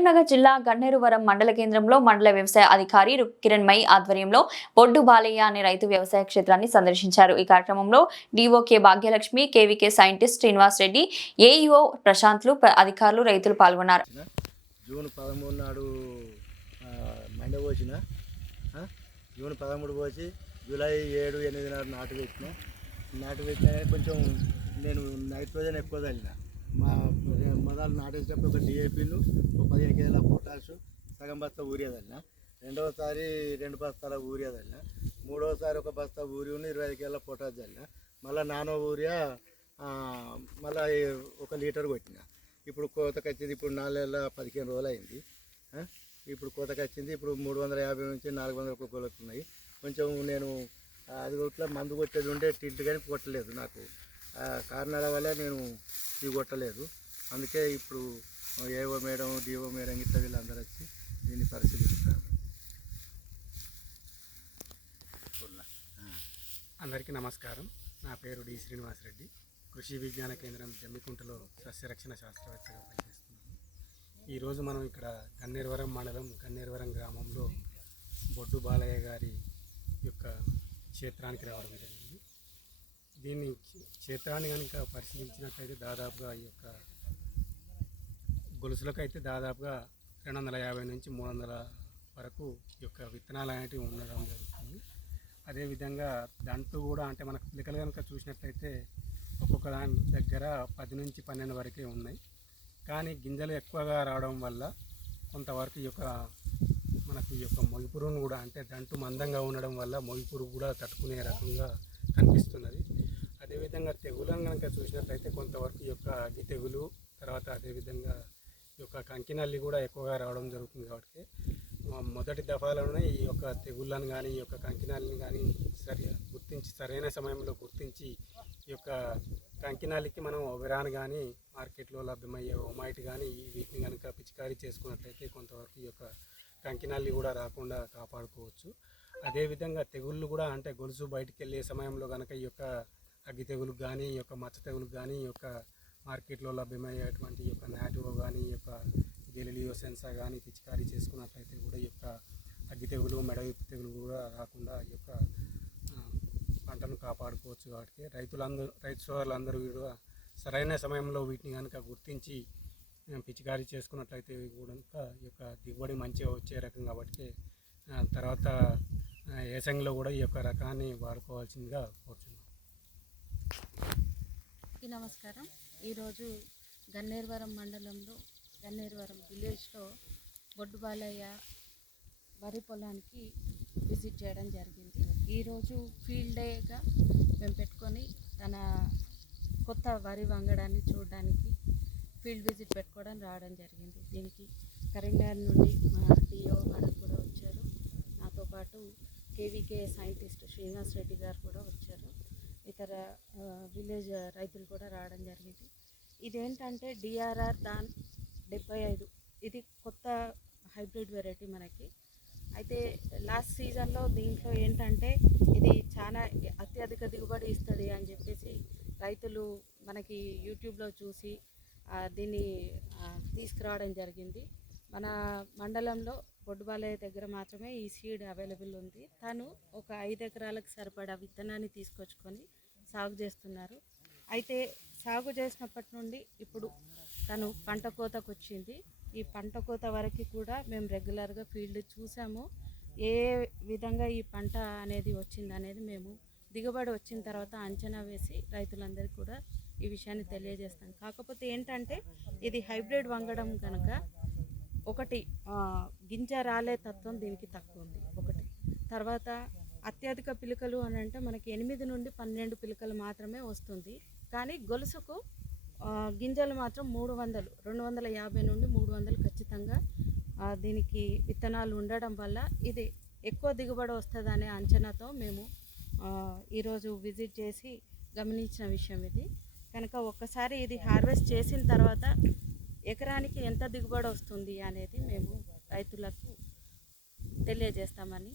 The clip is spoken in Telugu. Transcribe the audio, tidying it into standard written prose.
కరీంనగర్ జిల్లా గన్నేరువరం మండల కేంద్రంలో మండల వ్యవసాయ అధికారి కిరణ్మయి ఆధ్వర్యంలో బొడ్డు బాలయ్య అనే రైతు వ్యవసాయ క్షేత్రాన్ని సందర్శించారు. ఈ కార్యక్రమంలో DOK Bhagyalakshmi, KVK scientist Srinivas Reddy, AEO ప్రశాంత్లు, అధికారులు, రైతులు పాల్గొన్నారు. జూన్ 13 నాడు మండ పోసిన, జూన్ 13 పోసి జూలై 7, 8 నాడు నాటు పెట్టినా కొంచెం నేను నైట్రోజన్ ఎక్కువ చల్లిన. మొదలు నాటేసేటప్పుడు ఒక డిఏపీను, ఒక 15 కేజీల పొటాషు, సగం బస్తా ఊరియా చల్లిన. రెండవసారి 2 బస్తాల ఊరియా చల్లిన. మూడవసారి ఒక బస్తా ఊరియాను 25 కేజీల పొటాష్ చల్లిన. మళ్ళీ నానో ఊరియా మళ్ళీ 1 లీటర్ కొట్టిన. ఇప్పుడు కోతకు వచ్చింది. ఇప్పుడు 4 నెలల 15 రోజులు అయింది. ఇప్పుడు కోతకు వచ్చింది. ఇప్పుడు 350 నుంచి 400 కుక్కలు వస్తున్నాయి. కొంచెం నేను అది కొట్ల మందు కొట్టేది ఉండే టింట్ కానీ కొట్టలేదు. నాకు కారణాల వల్ల నేను ఇవి కొట్టలేదు. అందుకే ఇప్పుడు ఏఓ మేడం, డిఓ మేడం ఇట్లా వీళ్ళందరూ వచ్చి దీన్ని పరిశీలిస్తారు. అందరికీ నమస్కారం. నా పేరు డి శ్రీనివాస్ రెడ్డి. కృషి విజ్ఞాన కేంద్రం జమ్మికుంటలో సస్యరక్షణ శాస్త్రవేత్తగా పనిచేస్తున్నాను. ఈరోజు మనం ఇక్కడ గన్నేరువరం మండలం గన్నేరువరం గ్రామంలో బొడ్డు బాలయ్య గారి యొక్క క్షేత్రానికి రావడం జరిగింది. దీన్ని క్షేత్రాన్ని కనుక పరిశీలించినట్లయితే దాదాపుగా ఈ యొక్క గొలుసులకైతే దాదాపుగా 250 నుంచి 300 వరకు ఈ యొక్క విత్తనాలు అనేటివి ఉండడం జరుగుతుంది. అదేవిధంగా దాంట్లో కూడా అంటే మనకు పిలకలు కనుక చూసినట్లయితే ఒక్కొక్క దాని దగ్గర 10 నుంచి 12 వరకే ఉన్నాయి. కానీ గింజలు ఎక్కువగా రావడం వల్ల కొంతవరకు ఈ యొక్క మనకు ఈ యొక్క మొగిపురుగును కూడా అంటే దంటు మందంగా ఉండడం వల్ల మొగిపురుగు కూడా తట్టుకునే రకంగా కనిపిస్తున్నది. అదేవిధంగా తెగులను కనుక చూసినట్లయితే కొంతవరకు ఈ యొక్క అగ్గి తెగులు, తర్వాత అదేవిధంగా ఈ యొక్క కంకినల్లి కూడా ఎక్కువగా రావడం జరుగుతుంది. కాబట్టి మొదటి దఫాలోనే ఈ యొక్క తెగుళ్ళను కానీ ఈ యొక్క కంకినల్లిని కానీ సరైన సమయంలో గుర్తించి ఈ యొక్క కంకినల్లికి మనం ఒబెరాన్ కానీ మార్కెట్లో లభ్యమయ్యే ఒమైట్ కానీ వీటిని కనుక పిచికారీ చేసుకున్నట్లయితే కొంతవరకు ఈ యొక్క కంకినల్లి కూడా రాకుండా కాపాడుకోవచ్చు. అదేవిధంగా తెగుళ్ళు కూడా అంటే గొలుసు బయటికి వెళ్ళే సమయంలో కనుక ఈ యొక్క అగ్గి తెగులకు కానీ ఈ యొక్క మచ్చ తెగులకు కానీ ఈ యొక్క మార్కెట్లో లభ్యమయ్యేటువంటి ఈ యొక్క నాటివో కానీ ఈ యొక్క గెలిలియో సెన్సా కానీ పిచికారీ చేసుకున్నట్లయితే కూడా ఈ యొక్క అగ్గి తెగులు, మెడవిప్పు తెగులు కూడా రాకుండా ఈ యొక్క పంటను కాపాడుకోవచ్చు. కాబట్టి రైతు సోదరులందరూ కూడా సరైన సమయంలో వీటిని కనుక గుర్తించి పిచికారీ చేసుకున్నట్లయితే కూడా ఈ యొక్క దిగుబడి మంచిగా వచ్చే రకం. కాబట్టి తర్వాత ఏసంగిలో కూడా ఈ యొక్క రకాన్ని వాడుకోవాల్సిందిగా కోరుచున్నాం. నమస్కారం. ఈరోజు గన్నేరువరం మండలంలో గన్నేరువరం విలేజ్లో బొడ్డు బాలయ్య వరి పొలానికి విజిట్ చేయడం జరిగింది. ఈరోజు ఫీల్డ్ డేగా మేము పెట్టుకొని తన కొత్త వరి వంగడాన్ని చూడడానికి ఫీల్డ్ విజిట్ పెట్టుకోవడం రావడం జరిగింది. దీనికి కరీంనగర్ నుండి మా డిఓ మేడం కూడా వచ్చారు. నాతో పాటు కేవీకే సైంటిస్ట్ శ్రీనివాస్ రెడ్డి గారు కూడా వచ్చారు. ఇతర విలేజ్ రైతులు కూడా రావడం జరిగింది. ఇదేంటంటే డిఆర్ఆర్ దాన్ 75 ఇది కొత్త హైబ్రిడ్ వెరైటీ మనకి. అయితే లాస్ట్ సీజన్లో దీంట్లో ఏంటంటే ఇది చాలా అత్యధిక దిగుబడి ఇస్తుంది అని చెప్పేసి రైతులు మనకి యూట్యూబ్లో చూసి దీన్ని తీసుకురావడం జరిగింది. మన మండలంలో బొడ్డు బాలయ్య దగ్గర మాత్రమే ఈ సీడ్ అవైలబుల్ ఉంది. తను ఒక 5 ఎకరాలకు సరిపడా విత్తనాన్ని తీసుకొచ్చుకొని సాగు చేస్తున్నారు. అయితే సాగు చేసినప్పటి నుండి ఇప్పుడు తను పంట కోతకు వచ్చింది. ఈ పంట కోత వరకు కూడా మేము రెగ్యులర్గా ఫీల్డ్ చూసాము. ఏ విధంగా ఈ పంట అనేది వచ్చింది అనేది మేము దిగుబడి వచ్చిన తర్వాత అంచనా వేసి రైతులందరికీ కూడా ఈ విషయాన్ని తెలియజేస్తాం. కాకపోతే ఏంటంటే ఇది హైబ్రిడ్ వంగడం కనుక ఒకటి గింజ రాలే తత్వం దీనికి తక్కువ ఉంది. ఒకటి తర్వాత అత్యధిక పిలకలు అని అంటే మనకి 8 నుండి 12 పిలకలు మాత్రమే వస్తుంది. కానీ గొలుసుకు గింజలు మాత్రం 250 నుండి 300 ఖచ్చితంగా దీనికి విత్తనాలు ఉండడం వల్ల ఇది ఎక్కువ దిగుబడి వస్తుందనే అంచనాతో మేము ఈరోజు విజిట్ చేసి గమనించిన విషయం ఇది. కనుక ఒక్కసారి ఇది హార్వెస్ట్ చేసిన తర్వాత ఎకరానికి ఎంత దిగుబడి వస్తుంది అనేది మేము రైతులకు తెలియజేస్తామని